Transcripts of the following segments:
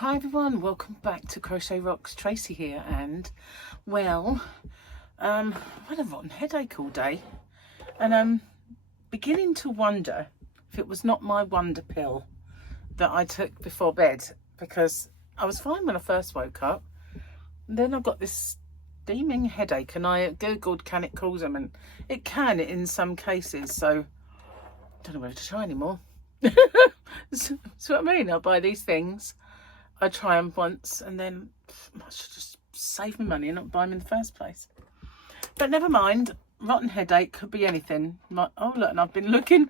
Hi everyone, welcome back to Crochet Rocks. Tracy here, and well, I've had a rotten headache all day, and I'm beginning to wonder if it was not my wonder pill that I took before bed, because I was fine when I first woke up, and then I got this steaming headache, and I googled can it cause them, and it can in some cases, so I don't know whether to try anymore. So what I mean, I'll buy these things, I try them once, and then I should just save my money and not buy them in the first place. But never mind, rotten headache could be anything. Oh look, and I've been looking,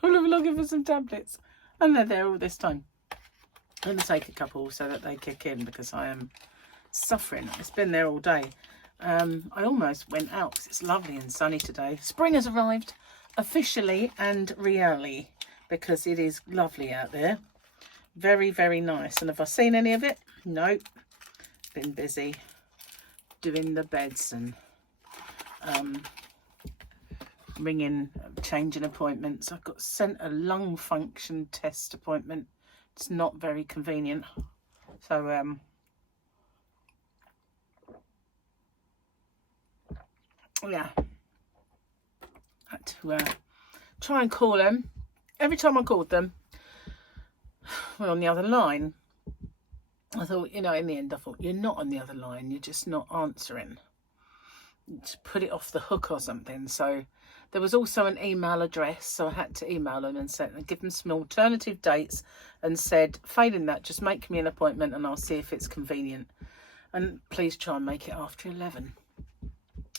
looking for some tablets, and they're there all this time. I'm going to take a couple so that they kick in, because I am suffering. It's been there all day. I almost went out because it's lovely and sunny today. Spring has arrived officially and really, because it is lovely out there. Very, very nice. And have I seen any of it? Nope. Been busy doing the beds and changing appointments. I've got sent a lung function test appointment. It's not very convenient. So, yeah. Had to try and call them. Every time I called them, we're on the other line. I thought, in the end, I thought, you're not on the other line, you're just not answering. Just put it off the hook or something. So there was also an email address, so I had to email them and give them some alternative dates, and said, failing that, just make me an appointment and I'll see if it's convenient, and please try and make it after 11.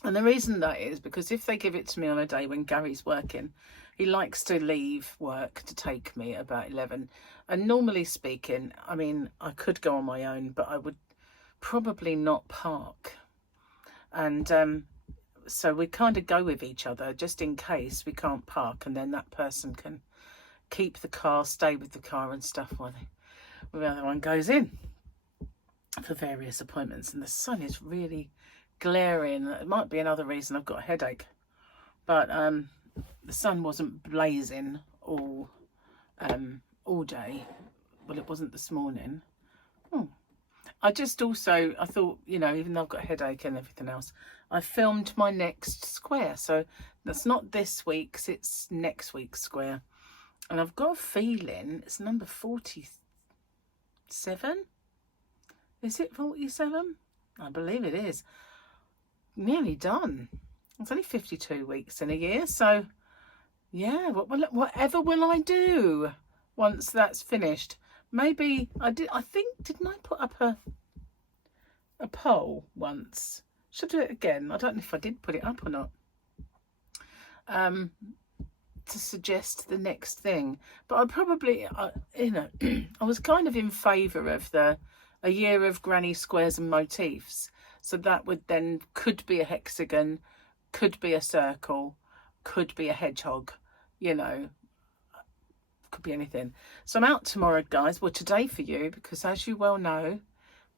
And the reason that is because if they give it to me on a day when Gary's working, he likes to leave work to take me about 11. And normally speaking, I mean, I could go on my own, but I would probably not park. And so we kind of go with each other just in case we can't park, and then that person can keep the car, stay with the car and stuff while the other one goes in for various appointments. And the sun is really glaring. It might be another reason I've got a headache, but the sun wasn't blazing all day. Well, it wasn't this morning. I thought, even though I've got a headache and everything else, I filmed my next square. So that's not this week's, it's next week's square. And I've got a feeling it's number 47. Is it 47? I believe it is. Nearly done. It's only 52 weeks in a year, so yeah, whatever will I do once that's finished? Maybe didn't I put up a poll once? Should I do it again? I don't know if I did put it up or not, to suggest the next thing. But I probably I was kind of in favour of a year of granny squares and motifs. So that could be a hexagon, could be a circle, could be a hedgehog, could be anything. So I'm out tomorrow, guys. Well, today for you, because as you well know,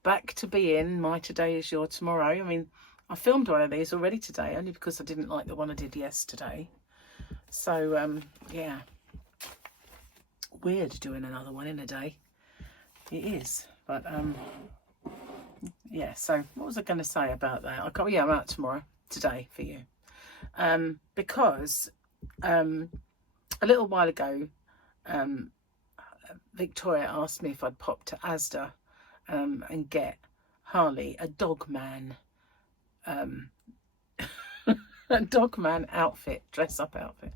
back to being my today is your tomorrow. I mean, I filmed one of these already today, only because I didn't like the one I did yesterday. So, yeah. Weird doing another one in a day. It is, but, yeah, so what was I going to say about that? I'm out today for you. Because a little while ago, Victoria asked me if I'd pop to Asda and get Harley a Dogman, a Dogman outfit, dress-up outfit,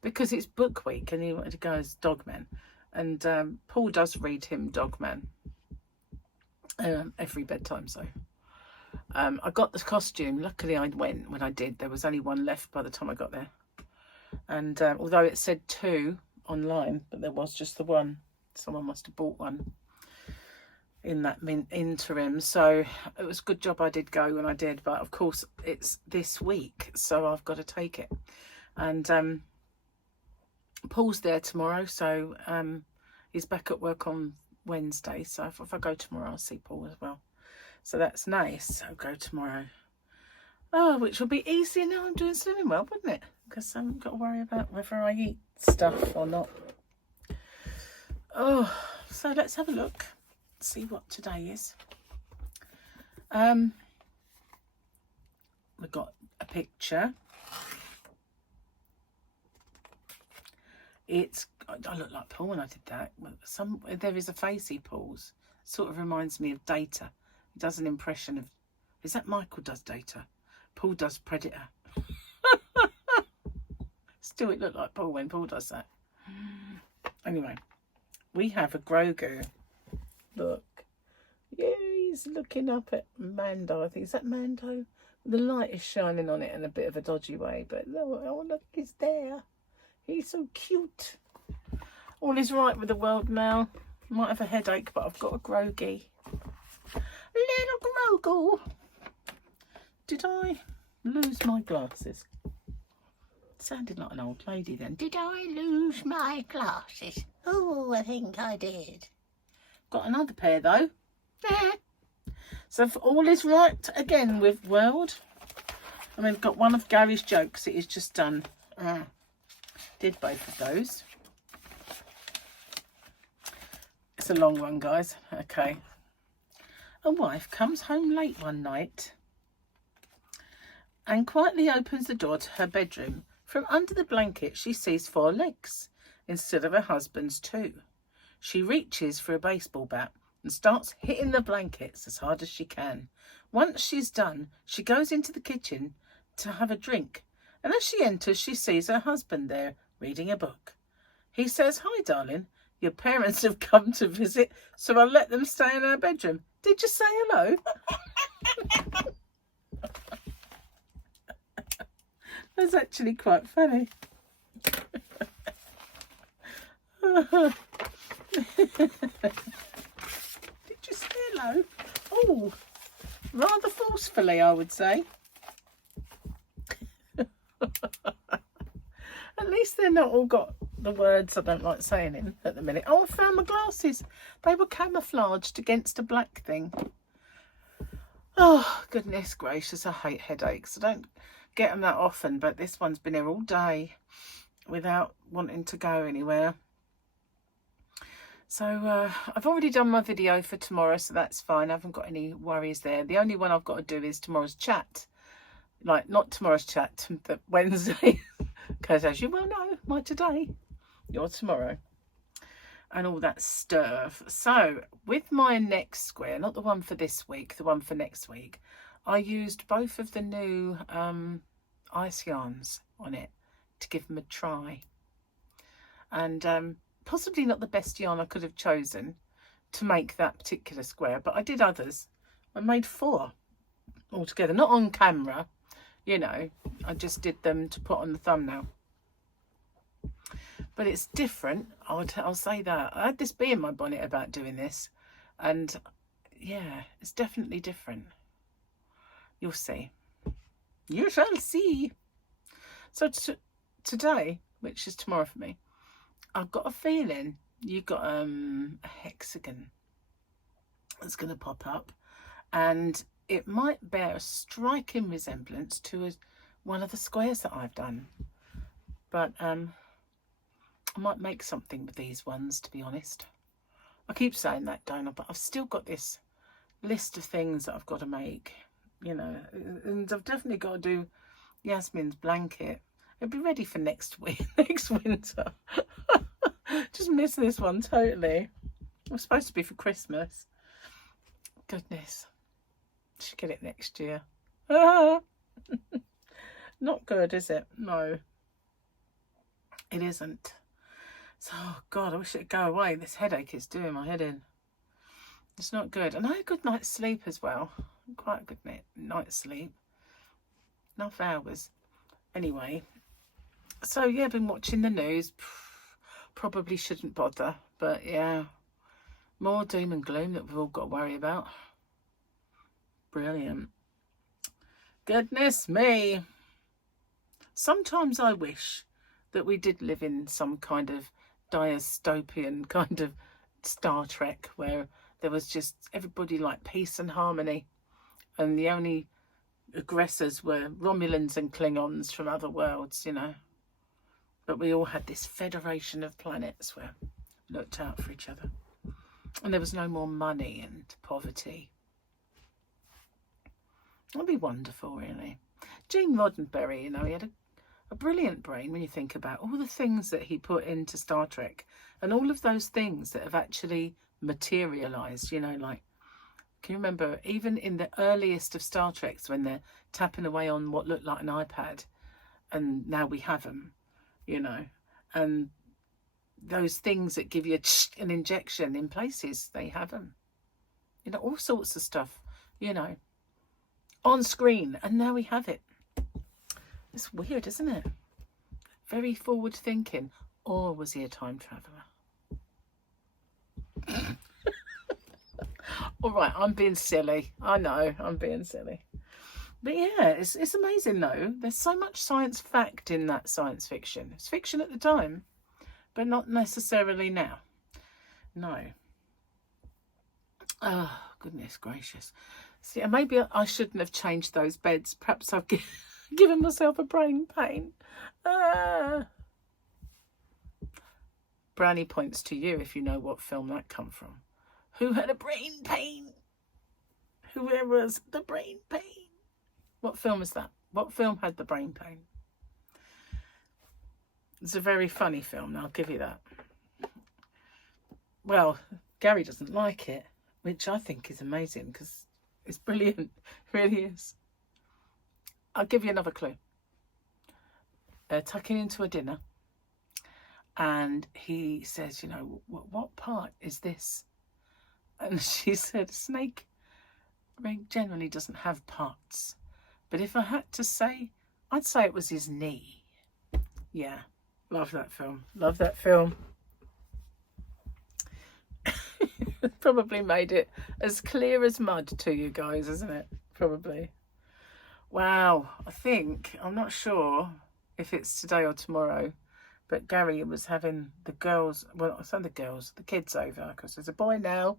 because it's book week and he wanted to go as Dogman. And Paul does read him Dogman every bedtime, so I got the costume. Luckily I went when I did. There was only one left by the time I got there, and although it said 2 online, but there was just the one. Someone must have bought one in that interim, so it was a good job I did go when I did. But of course it's this week, so I've got to take it. And Paul's there tomorrow, so he's back at work on Wednesday, so if I go tomorrow I'll see Paul as well, so that's nice. I'll go tomorrow, which will be easier now I'm doing swimming well, wouldn't it? Because I haven't got to worry about whether I eat stuff or not. So let's have a look. see what today is. We've got a picture. I look like Paul when I did that. There is a face he pulls. Sort of reminds me of Data. He does an impression of, is that Michael does Data? Paul does Predator. Still, it looked like Paul when Paul does that. Anyway, we have a Grogu. Look. Yeah, he's looking up at Mando. I think, is that Mando? The light is shining on it in a bit of a dodgy way, but oh, look, he's there. He's so cute. All is right with the world now. Might have a headache, but I've got a Grogy. Little Grogu. Did I lose my glasses? Sounded like an old lady then. Did I lose my glasses? Oh, I think I did. Got another pair though. So if all is right again with world. And we've got one of Gary's jokes that he's just done. Did both of those. It's a long one, guys. Okay. A wife comes home late one night and quietly opens the door to her bedroom. From under the blanket, she sees 4 legs instead of her husband's 2. She reaches for a baseball bat and starts hitting the blankets as hard as she can. Once she's done, she goes into the kitchen to have a drink. And as she enters, she sees her husband there reading a book. He says, "Hi, darling. Your parents have come to visit, so I'll let them stay in our bedroom. Did you say hello?" That's actually quite funny. Did you say hello? Oh, rather forcefully, I would say. At least they're not all got the words I don't like saying in at the minute. Oh, I found my glasses. They were camouflaged against a black thing. Oh, goodness gracious. I hate headaches. I don't get them that often, but this one's been here all day without wanting to go anywhere. So I've already done my video for tomorrow, so that's fine. I haven't got any worries there. The only one I've got to do is tomorrow's chat. Like, not tomorrow's chat, but Wednesday. Because as you well know, my today, your tomorrow. And all that stuff. So, with my next square, not the one for this week, the one for next week, I used both of the new ice yarns on it to give them a try. And possibly not the best yarn I could have chosen to make that particular square, but I did others. I made 4 altogether, not on camera, you know, I just did them to put on the thumbnail. But it's different, I'll say that. I had this bee in my bonnet about doing this, and yeah, it's definitely different. You'll see. You shall see. So today, which is tomorrow for me, I've got a feeling you've got a hexagon that's going to pop up, and it might bear a striking resemblance to one of the squares that I've done. But I might make something with these ones, to be honest. I keep saying that, don't I? But I've still got this list of things that I've got to make, you know, and I've definitely got to do Yasmin's blanket. It'll be ready for next week, next winter. Just miss this one totally. It was supposed to be for Christmas. Goodness. Should get it next year. Not good, is it? No. It isn't. So, oh God, I wish it'd go away. This headache is doing my head in. It's not good. And I had a good night's sleep as well. Quite a good night's sleep. Enough hours. Anyway. So, yeah, I've been watching the news. Probably shouldn't bother. But, yeah. More doom and gloom that we've all got to worry about. Brilliant. Goodness me. Sometimes I wish that we did live in some kind of dystopian kind of Star Trek where there was just everybody like peace and harmony, and the only aggressors were Romulans and Klingons from other worlds, you know. But we all had this federation of planets where we looked out for each other. and there was no more money and poverty. That'd be wonderful, really. Gene Roddenberry, you know, he had a brilliant brain when you think about all the things that he put into Star Trek and all of those things that have actually materialized, you know, like, can you remember even in the earliest of Star Treks when they're tapping away on what looked like an iPad, and now we have them, you know, and those things that give you an injection in places, they have them, you know, all sorts of stuff, you know, on screen, and now we have it. It's weird, isn't it? Very forward thinking. Or was he a time traveller? All right, I'm being silly. I know, I'm being silly. But yeah, it's amazing though. There's so much science fact in that science fiction. It's fiction at the time, but not necessarily now. No. Oh, goodness gracious. See, maybe I shouldn't have changed those beds. Perhaps I've given myself a brain pain. Brownie points to you if you know what film that come from. Who had a brain pain? Whoever was the brain pain? What film is that? What film had the brain pain? It's a very funny film, I'll give you that. Well, Gary doesn't like it, which I think is amazing because it's brilliant. It really is. I'll give you another clue. Tucking into a dinner, and he says, you know, what part is this? And she said, snake generally doesn't have parts. But if I had to say, I'd say it was his knee. Yeah, love that film. Love that film. Probably made it as clear as mud to you guys, isn't it? Probably. Wow, I'm not sure if it's today or tomorrow, but Gary was having the girls, well, I say the kids over, because there's a boy now,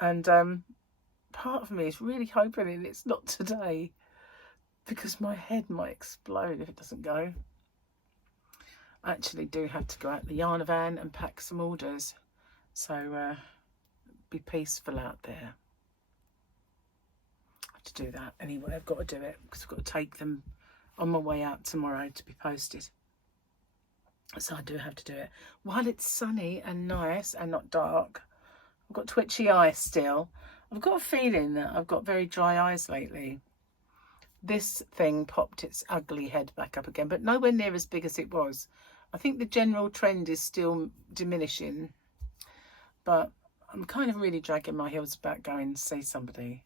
and part of me is really hoping it's not today, because my head might explode if it doesn't go. I actually do have to go out the yarn van and pack some orders, so be peaceful out there. I have to do that anyway. I've got to do it because I've got to take them on my way out tomorrow to be posted. So I do have to do it while it's sunny and nice and not dark. I've got twitchy eyes still. I've got a feeling that I've got very dry eyes lately. This thing popped its ugly head back up again, but nowhere near as big as it was. I think the general trend is still diminishing, but I'm kind of really dragging my heels back going to see somebody.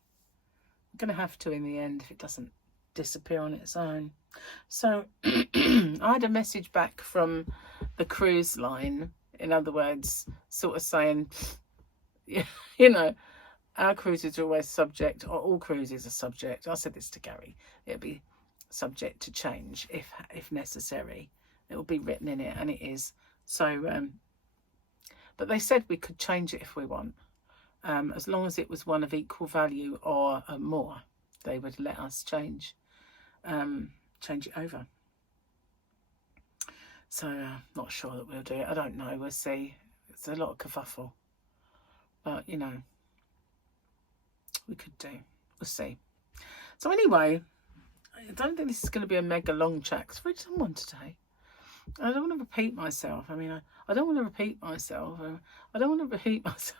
I'm going to have to in the end if it doesn't disappear on its own. So I had a message back from the cruise line, in other words, sort of saying, you know, our cruises are always subject, or all cruises are subject. I said this to Gary. It'll be subject to change if necessary. It will be written in it, and it is. So, but they said we could change it if we want, as long as it was one of equal value or more. They would let us change it over. So, not sure that we'll do it. I don't know. We'll see. It's a lot of kerfuffle, but you know, we could do. We'll see. So anyway, I don't think this is going to be a mega long chat because I've done one today. I don't want to repeat myself. I mean, I don't want to repeat myself. I don't want to repeat myself.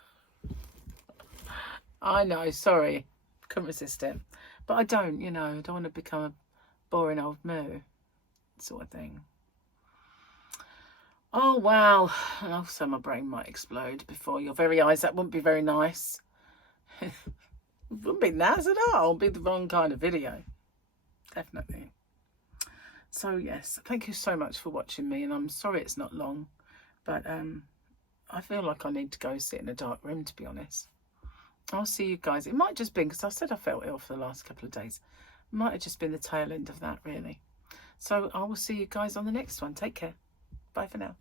I know, sorry. Couldn't resist it. But I don't, you know, I don't want to become a boring old moo sort of thing. Oh, wow. And also my brain might explode before your very eyes. That wouldn't be very nice. It wouldn't be nice at all. It would be the wrong kind of video. Definitely. So, yes, thank you so much for watching me. And I'm sorry it's not long. But I feel like I need to go sit in a dark room, to be honest. I'll see you guys. It might just be because I said I felt ill for the last couple of days. It might have just been the tail end of that, really. So I will see you guys on the next one. Take care. Bye for now.